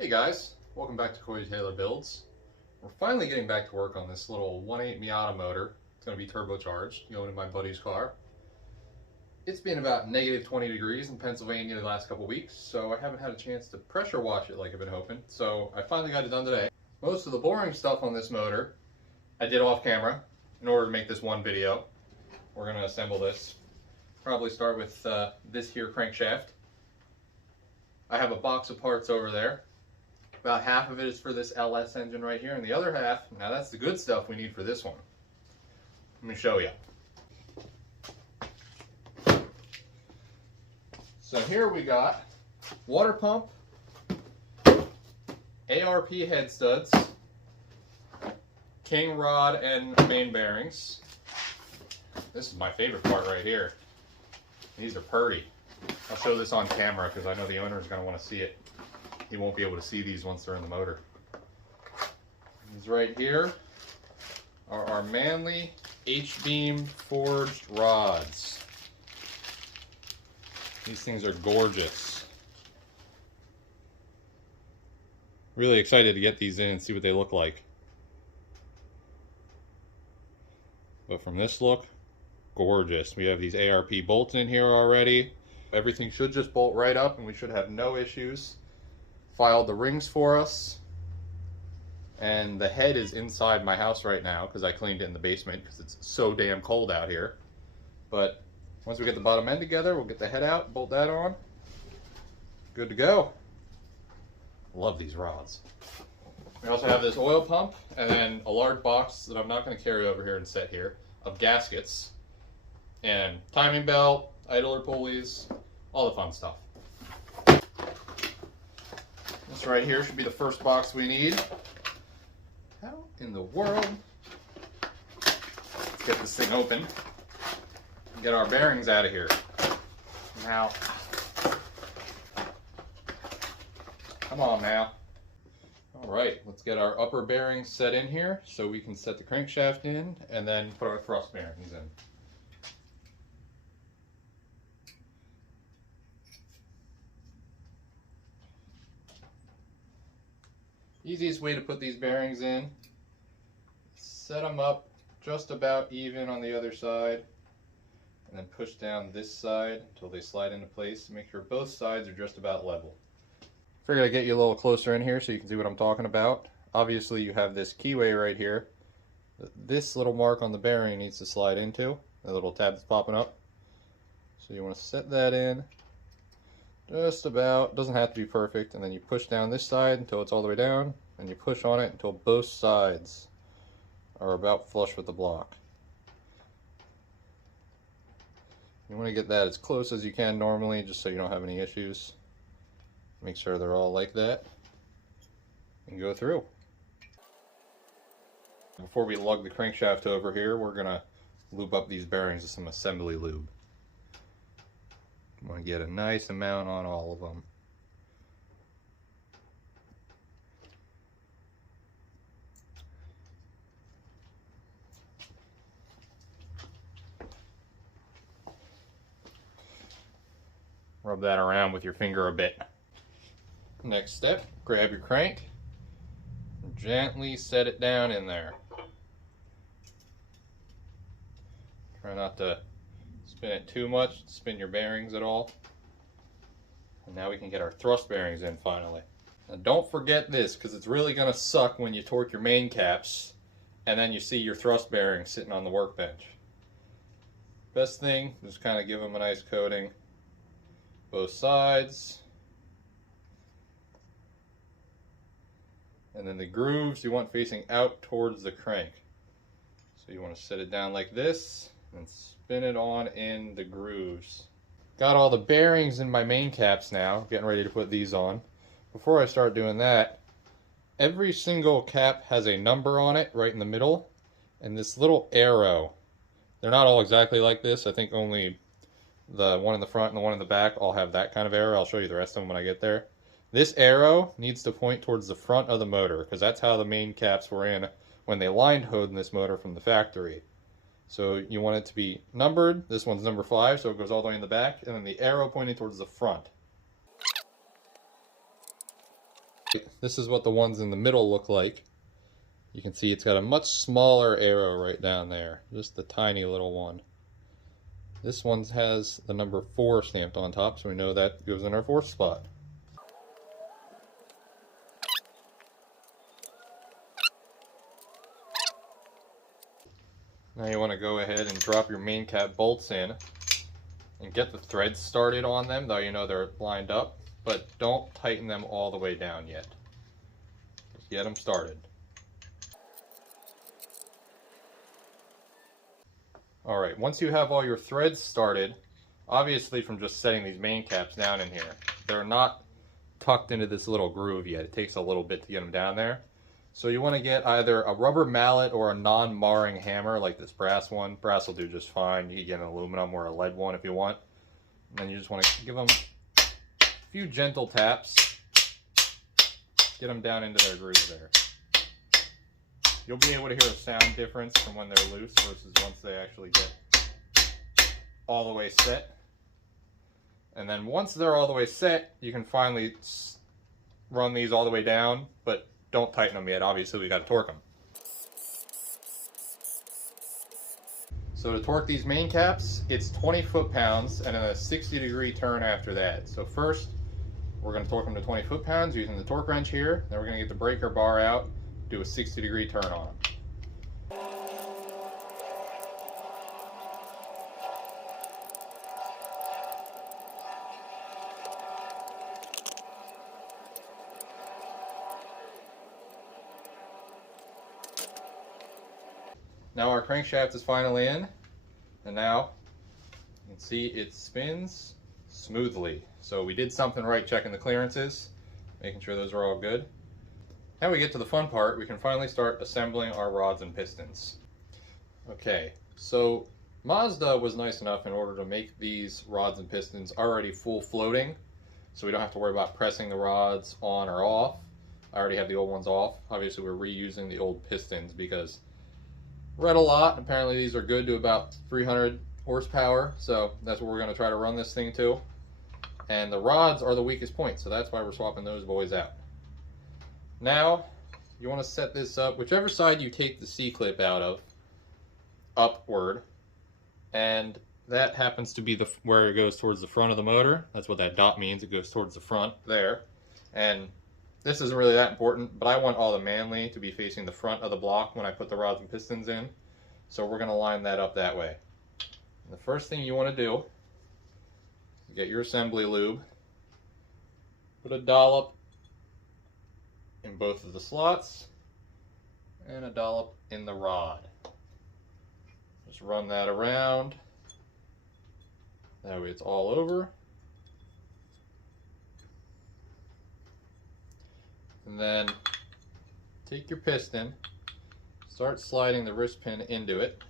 Hey guys, welcome back to Corey Taylor Builds. We're finally getting back to work on this little 1.8 Miata motor. It's going to be turbocharged, going in my buddy's car. It's been about negative 20 degrees in Pennsylvania the last couple weeks, so I haven't had a chance to pressure wash it like I've been hoping. So I finally got it done today. Most of the boring stuff on this motor I did off camera in order to make this one video. We're going to assemble this. Probably start with this here crankshaft. I have a box of parts over there. About half of it is for this LS engine right here, and the other half, now that's the good stuff we need for this one. Let me show you. So here we got water pump, ARP head studs, king rod and main bearings. This is my favorite part right here. These are purty. I'll show this on camera because I know the owner is going to want to see it. He won't be able to see these once they're in the motor. These right here are our Manley H beam forged rods. These things are gorgeous. Really excited to get these in and see what they look like. But from this look, gorgeous. We have these ARP bolts in here already. Everything should just bolt right up and we should have no issues. Filed the rings for us, and the head is inside my house right now because I cleaned it in the basement because it's so damn cold out here. But once we get the bottom end together, we'll get the head out, bolt that on. Good to go. Love these rods. We also have this oil pump and then a large box that I'm not going to carry over here and set here of gaskets and timing belt, idler pulleys, all the fun stuff. This right here should be the first box we need. How in the world? Let's get this thing open and get our bearings out of here. Now, come on now. All right, let's get our upper bearings set in here so we can set the crankshaft in and then put our thrust bearings in. Easiest way to put these bearings in, set them up just about even on the other side and then push down this side until they slide into place. Make sure both sides are just about level. Figured I'd get you a little closer in here so you can see what I'm talking about. Obviously you have this keyway right here. This little mark on the bearing needs to slide into, the little tab that's popping up. So you want to set that in just about, doesn't have to be perfect, and then you push down this side until it's all the way down, and you push on it until both sides are about flush with the block. You want to get that as close as you can normally, just so you don't have any issues. Make sure they're all like that, and go through. Before we lug the crankshaft over here, we're going to lube up these bearings with some assembly lube. I'm going to get a nice amount on all of them. Rub that around with your finger a bit. Next step, grab your crank, and gently set it down in there. Try not to spin it too much, spin your bearings at all. And now we can get our thrust bearings in finally. Now don't forget this, because it's really going to suck when you torque your main caps and then you see your thrust bearings sitting on the workbench. Best thing, just kind of give them a nice coating. Both sides. And then the grooves you want facing out towards the crank. So you want to set it down like this and spin it on in the grooves. Got all the bearings in my main caps now, getting ready to put these on. Before I start doing that, every single cap has a number on it right in the middle, and this little arrow. They're not all exactly like this. I think only the one in the front and the one in the back all have that kind of arrow. I'll show you the rest of them when I get there. This arrow needs to point towards the front of the motor, because that's how the main caps were in when they line hoed this motor from the factory. So you want it to be numbered. This one's number 5, so it goes all the way in the back, and then the arrow pointing towards the front. This is what the ones in the middle look like. You can see it's got a much smaller arrow right down there, just a tiny little one. This one has the number 4 stamped on top, so we know that goes in our 4th spot. Now you want to go ahead and drop your main cap bolts in and get the threads started on them, though you know they're lined up, but don't tighten them all the way down yet. Just get them started. Alright, once you have all your threads started, obviously from just setting these main caps down in here, they're not tucked into this little groove yet. It takes a little bit to get them down there. So you want to get either a rubber mallet or a non-marring hammer like this brass one. Brass will do just fine. You can get an aluminum or a lead one if you want. And then you just want to give them a few gentle taps. Get them down into their groove there. You'll be able to hear a sound difference from when they're loose versus once they actually get all the way set. And then once they're all the way set, you can finally run these all the way down, but don't tighten them yet. Obviously, we got to torque them. So to torque these main caps, it's 20 foot-pounds and then a 60-degree turn after that. So first, we're going to torque them to 20 foot-pounds using the torque wrench here. Then we're going to get the breaker bar out, do a 60-degree turn on them. Now our crankshaft is finally in, and now you can see it spins smoothly. So we did something right checking the clearances, making sure those are all good. Now we get to the fun part. We can finally start assembling our rods and pistons. Okay, so Mazda was nice enough in order to make these rods and pistons already full floating, so we don't have to worry about pressing the rods on or off. I already have the old ones off. Obviously we're reusing the old pistons because read a lot. Apparently these are good to about 300 horsepower, so that's what we're going to try to run this thing to. And the rods are the weakest point, so that's why we're swapping those boys out. Now, you want to set this up, whichever side you take the C-clip out of, upward, and that happens to be where it goes towards the front of the motor. That's what that dot means. It goes towards the front there. And this isn't really that important, but I want all the Manley to be facing the front of the block when I put the rods and pistons in. So we're going to line that up that way. And the first thing you want to do is get your assembly lube. Put a dollop in both of the slots and a dollop in the rod. Just run that around. That way it's all over. And then take your piston, start sliding the wrist pin into it,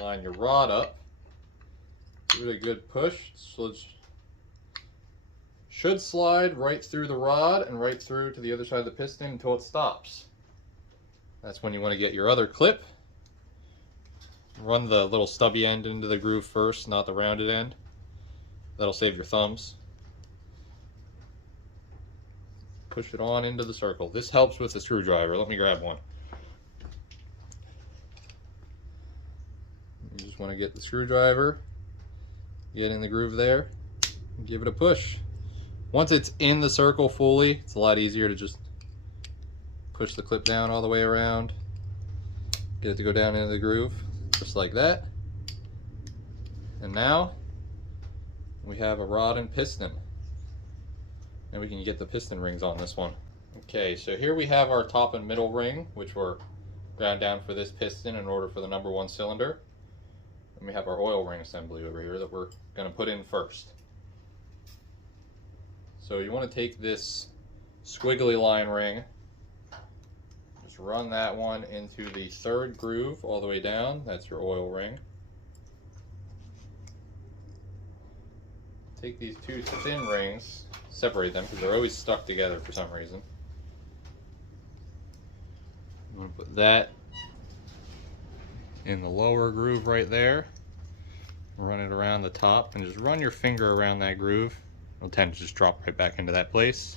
line your rod up, give it a good push, so it should slide right through the rod and right through to the other side of the piston until it stops. That's when you want to get your other clip. Run the little stubby end into the groove first, not the rounded end. That'll save your thumbs. Push it on into the circle. This helps with the screwdriver. Let me grab one. You just want to get the screwdriver, get in the groove there, and give it a push. Once it's in the circle fully, it's a lot easier to just push the clip down all the way around, get it to go down into the groove, just like that. And now we have a rod and piston. And we can get the piston rings on this one. Okay, so here we have our top and middle ring, which were ground down for this piston in order for the number 1 cylinder. And we have our oil ring assembly over here that we're going to put in first. So you want to take this squiggly line ring, just run that one into the 3rd groove all the way down. That's your oil ring. Take these 2 thin rings, separate them because they're always stuck together for some reason. I'm going to put that in the lower groove right there. Run it around the top and just run your finger around that groove It'll tend to just drop right back into that place.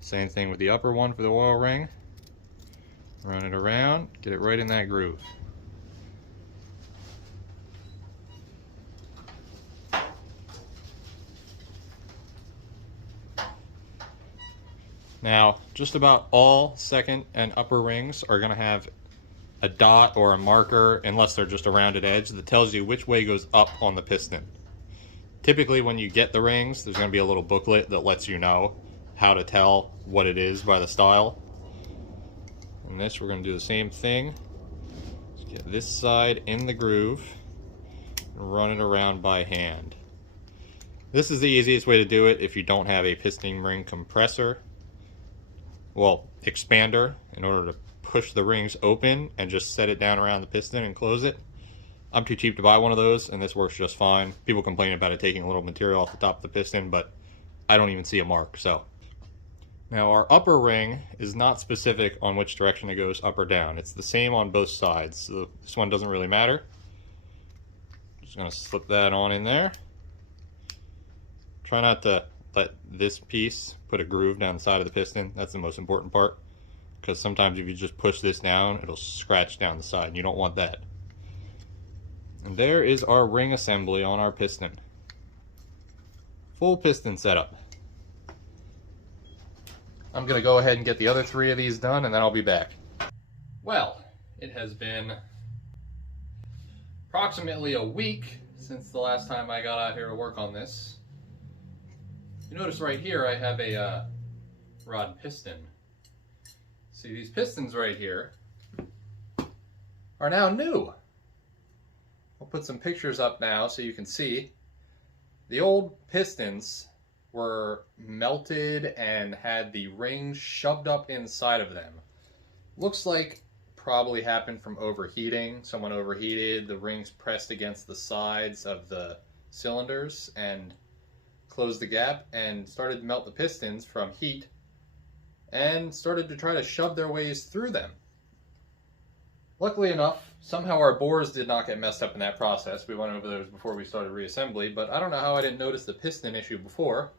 Same thing with the upper one for the oil ring. Run it around, get it right in that groove. Now, just about all second and upper rings are going to have a dot or a marker, unless they're just a rounded edge, that tells you which way goes up on the piston. Typically when you get the rings, there's going to be a little booklet that lets you know how to tell what it is by the style. And this, we're going to do the same thing. Just get this side in the groove and run it around by hand. This is the easiest way to do it if you don't have a piston ring compressor, well, expander, in order to push the rings open and just set it down around the piston and close it. I'm too cheap to buy one of those, and this works just fine. People complain about it taking a little material off the top of the piston, but I don't even see a mark. So now our upper ring is not specific on which direction it goes, up or down. It's the same on both sides, so this one doesn't really matter. Just gonna slip that on in there. Try not to let this piece put a groove down the side of the piston. That's the most important part, because sometimes if you just push this down, it'll scratch down the side, and you don't want that. And there is our ring assembly on our piston. Full piston setup. I'm going to go ahead and get the other 3 of these done, and then I'll be back. Well, it has been approximately a week since the last time I got out here to work on this. You notice right here I have a rod piston. See, these pistons right here are now new. I'll put some pictures up now so you can see. The old pistons were melted and had the rings shoved up inside of them. Looks like probably happened from overheating. Someone overheated, the rings pressed against the sides of the cylinders and closed the gap and started to melt the pistons from heat and started to try to shove their ways through them. Luckily enough, somehow our bores did not get messed up in that process. We went over those before we started reassembly, but I don't know how I didn't notice the piston issue before.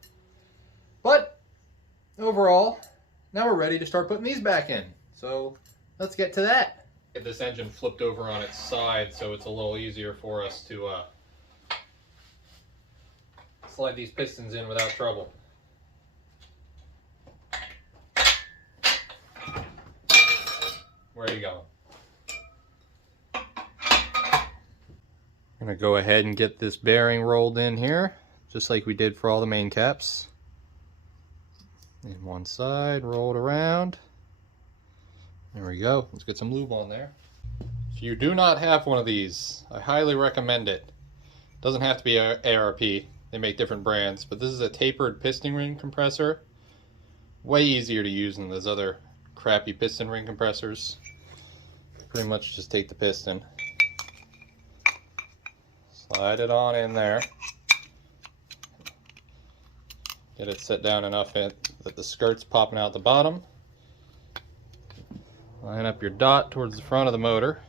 But overall, now we're ready to start putting these back in. So let's get to that. Get this engine flipped over on its side so it's a little easier for us to slide these pistons in without trouble. Where are you going? I'm going to go ahead and get this bearing rolled in here, just like we did for all the main caps. In one side, roll it around. There we go. Let's get some lube on there. If you do not have one of these, I highly recommend it. It doesn't have to be ARP. They make different brands, but this is a tapered piston ring compressor. Way easier to use than those other crappy piston ring compressors. Pretty much just take the piston, slide it on in there, get it set down enough that the skirt's popping out the bottom. Line up your dot towards the front of the motor.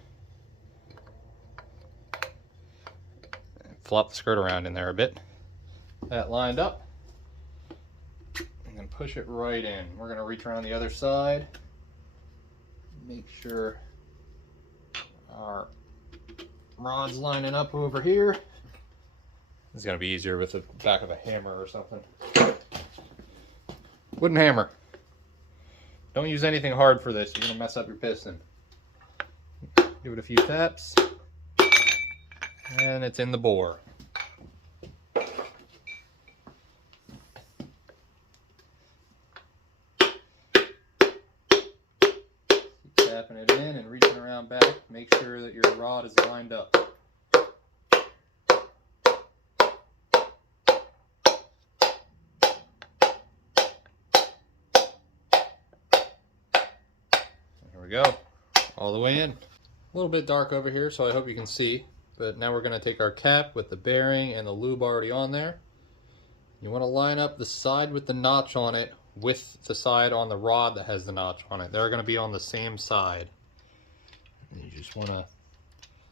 Flop the skirt around in there a bit. That lined up. And then push it right in. We're going to reach around the other side. Make sure our rod's lining up over here. It's going to be easier with the back of a hammer or something. Wooden hammer. Don't use anything hard for this. You're going to mess up your piston. Give it a few taps. And it's in the bore. Tapping it in and reaching around back. Make sure that your rod is lined up. There we go. All the way in. A little bit dark over here, so I hope you can see. But now we're going to take our cap with the bearing and the lube already on there. You want to line up the side with the notch on it with the side on the rod that has the notch on it. They're going to be on the same side. And you just want to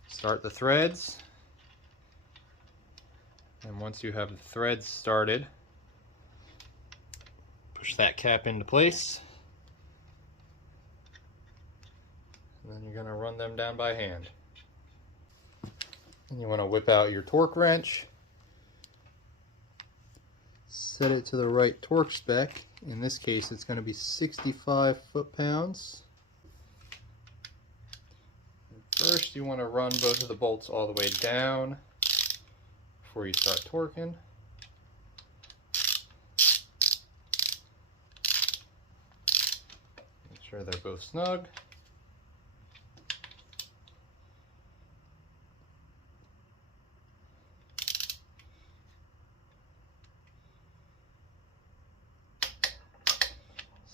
start the threads. And once you have the threads started, Push that cap into place. And then you're going to run them down by hand. And you want to whip out your torque wrench. Set it to the right torque spec. In this case, it's going to be 65 foot-pounds. First, you want to run both of the bolts all the way down before you start torquing. Make sure they're both snug.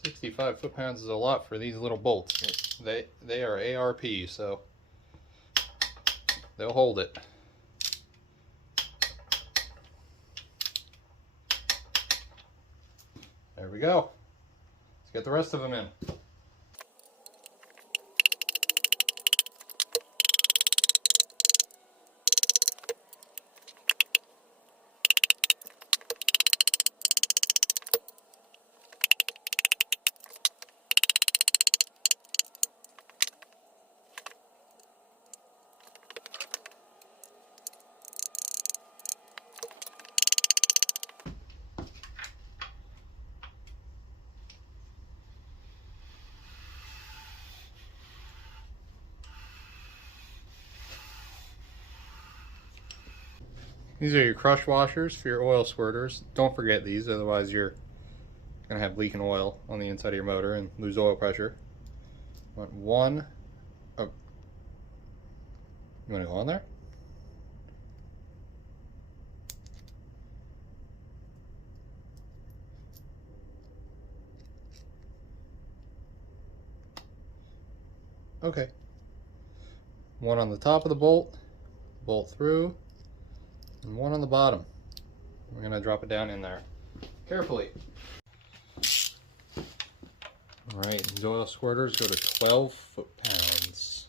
"65 foot-pounds is a lot for these little bolts. They are ARP, so they'll hold it. There we go. Let's get the rest of them in. These are your crush washers for your oil squirters. Don't forget these, otherwise you're going to have leaking oil on the inside of your motor and lose oil pressure. You want one. Oh. You want to go on there? Okay. One on the top of the bolt through, and one on the bottom. We're going to drop it down in there carefully. Alright, these oil squirters go to 12 foot-pounds.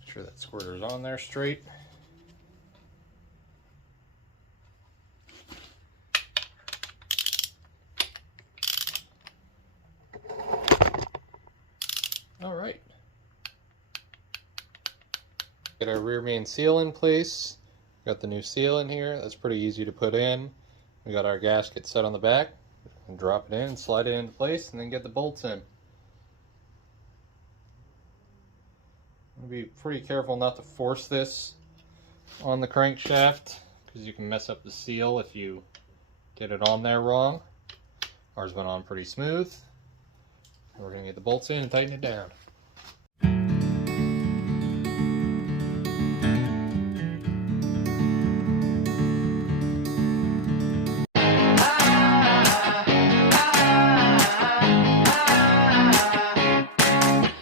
Make sure that squirter's on there straight. Alright. Get our rear main seal in place. Got the new seal in here. That's pretty easy to put in. We got our gasket set on the back. And drop it in, slide it into place, and then get the bolts in. Be pretty careful not to force this on the crankshaft, because you can mess up the seal if you get it on there wrong. Ours went on pretty smooth. We're going to get the bolts in and tighten it down.